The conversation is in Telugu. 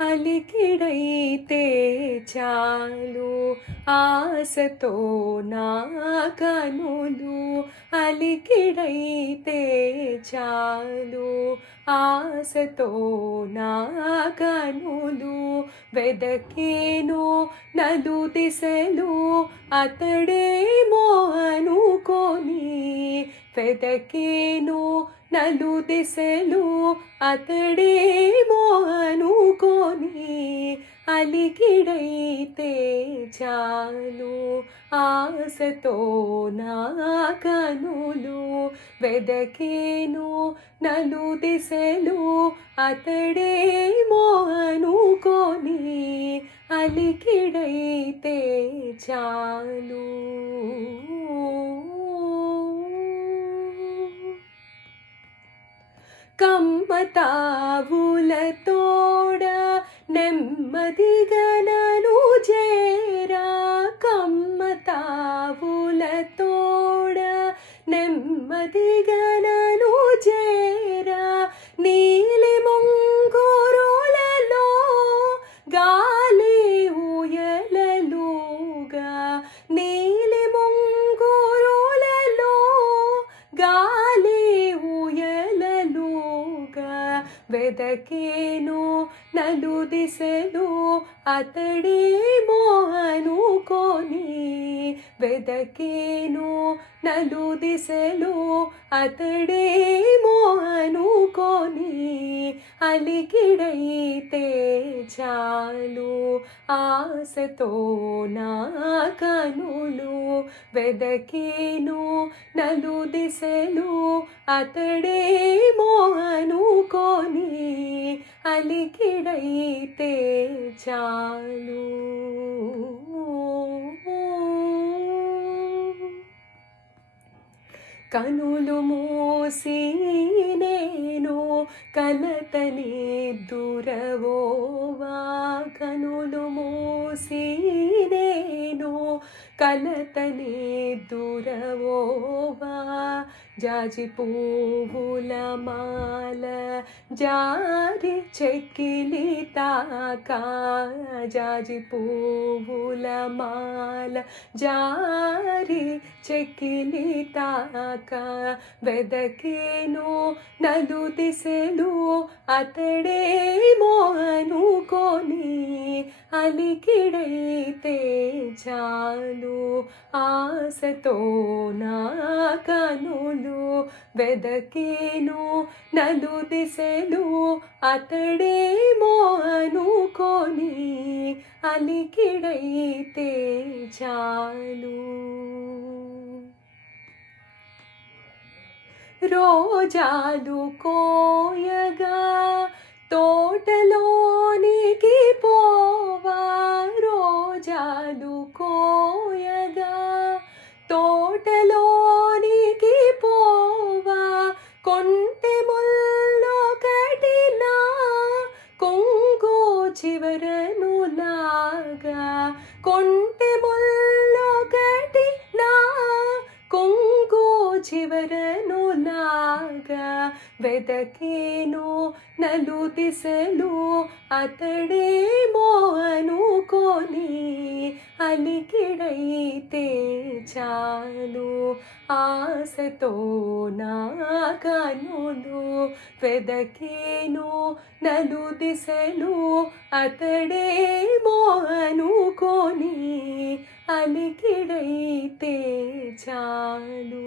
అలికిడైతే చాలు ఆశతో నా కనులు, అలికిడైతే చాలు ఆశతో నా కనులు, వెదకేను నలు దిశలు అతడేమో అనుకోని, వెదకేను నలు దిశలు అతడేమో అనుకోని, అలికిడైతే చాలు ఆశతో నా కనులు, వెదకేను నలు దిశలు అతడేమో అనుకోని, అలికిడైతే చాలు. కమ్మతావుల తోడ నెమ్మదిగా నను చేరా, కమ్మతావుల తోడ నెమ్మదిగా నను చేరా, నీలి ముంగురులలో గాలి ఊయలలుగా, నీలి ముంగురులలో గాలి ఊయలలుగా, వెదకేను నలు దిశలు అతడేమో అనుకోని, వెదకేను నలు దిశలు అతడేమో అనుకోని, అలికిడైతే చాలు ఆశతో నా కనులు, వెదకేను నలు దిశలు అతడేమో అనుకోని, అలికిడైతే చాలు. కనులు మూసి నేను కలతని దురవోవా, కనులు మూసి నేను కలతని దురవోవా, జాజి పువ్వుల మాల జారి చెక్కిలి తాకా, జాజి పువ్వుల మాల జారి చెక్కిలి తాకా, వెదకేను నలు దిశలు అతడేమో అనుకోని, అలికిడైతే చాలు ఆశతో నా కనులు, వెదకేను నలు దిశలు అతడేమో అనుకోని, అలికిడైతే చాలు. రోజాలు కోయగా తోటలోనికి పోవా, రోజాలు కోయగా తోటలోనికి పోవా, కొంటె ముల్లొకటి నా కొంగు చివరను లాగా, కొంటె ముల్లొకటి నా కొంగు చివరను లాగా, వెదకేను నలు దిశలు అతడేమో అనుకోని, అలికిడైతే చాలు ఆశతో నా కనులు, వెదకేను నలు దిశలు అతడేమో అనుకోని, అలికిడైతే చాలు.